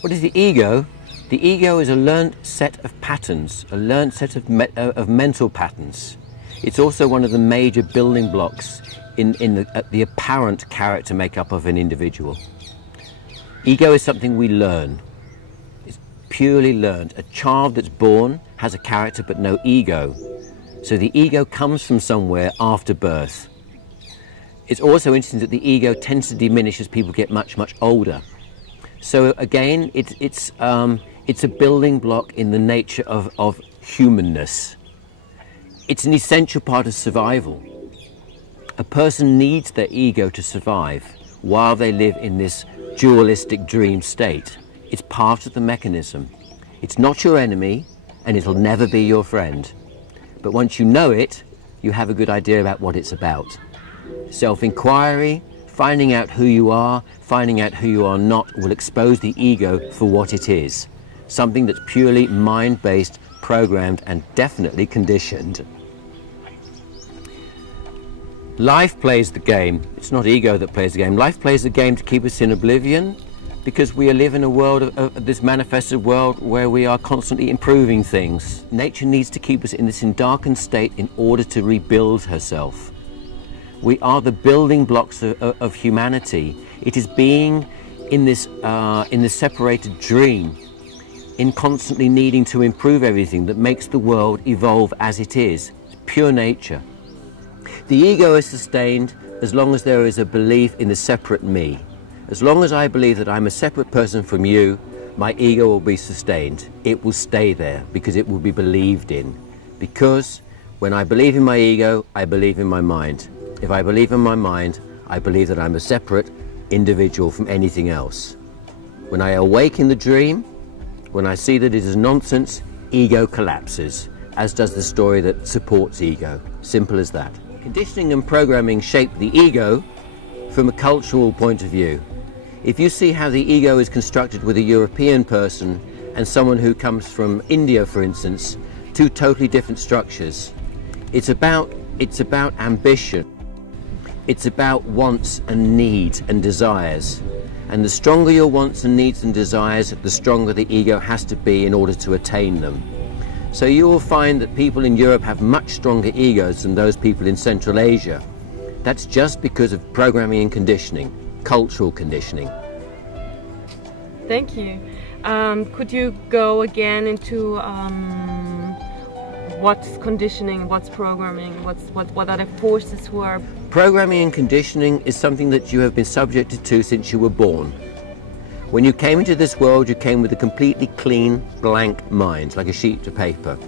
What is the ego? The ego is a learned set of patterns, a learned set of mental patterns. It's also one of the major building blocks in the apparent character makeup of an individual. Ego is something we learn. It's purely learned. A child that's born has a character but no ego. So the ego comes from somewhere after birth. It's also interesting that the ego tends to diminish as people get much, much older. So again, it's a building block in the nature of humanness. It's an essential part of survival. A person needs their ego to survive while they live in this dualistic dream state. It's part of the mechanism. It's not your enemy, and it'll never be your friend. But once you know it, you have a good idea about what it's about. Self-inquiry, finding out who you are, finding out who you are not, will expose the ego for what it is. Something that's purely mind-based, programmed, and definitely conditioned. Life plays the game. It's not ego that plays the game. Life plays the game to keep us in oblivion, because we live in a world of this manifested world where we are constantly improving things. Nature needs to keep us in this darkened state in order to rebuild herself. We are the building blocks of humanity. It is being in this separated dream, in constantly needing to improve everything, that makes the world evolve as it is. It's pure nature. The ego is sustained as long as there is a belief in the separate me. As long as I believe that I'm a separate person from you, my ego will be sustained. It will stay there because it will be believed in. Because when I believe in my ego, I believe in my mind. If I believe in my mind, I believe that I'm a separate individual from anything else. When I awake in the dream, when I see that it is nonsense, ego collapses, as does the story that supports ego. Simple as that. Conditioning and programming shape the ego from a cultural point of view. If you see how the ego is constructed with a European person and someone who comes from India, for instance, two totally different structures. It's about ambition. It's about wants and needs and desires. And the stronger your wants and needs and desires, the stronger the ego has to be in order to attain them. So you will find that people in Europe have much stronger egos than those people in Central Asia. That's just because of programming and conditioning, cultural conditioning. Thank you. Could you go again into what's conditioning, what's programming, what are the forces who are... Programming and conditioning is something that you have been subjected to since you were born. When you came into this world, you came with a completely clean, blank mind, like a sheet of paper.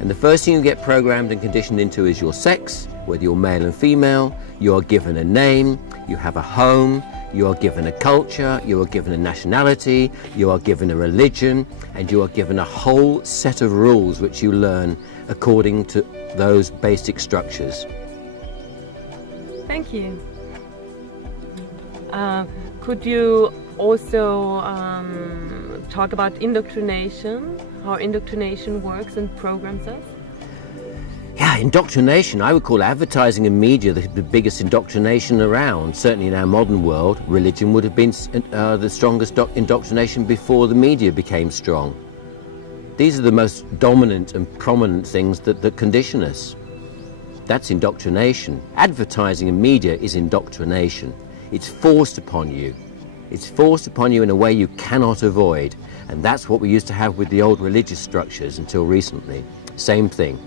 And the first thing you get programmed and conditioned into is your sex, whether you're male and female. You are given a name, you have a home, you are given a culture, you are given a nationality, you are given a religion, and you are given a whole set of rules which you learn according to those basic structures. Thank you. Could you also talk about indoctrination, how indoctrination works and programs us? Yeah, indoctrination, I would call advertising and media the biggest indoctrination around. Certainly in our modern world, religion would have been the strongest indoctrination before the media became strong. These are the most dominant and prominent things that condition us. That's indoctrination. Advertising and media is indoctrination. It's forced upon you. It's forced upon you in a way you cannot avoid. And that's what we used to have with the old religious structures until recently. Same thing.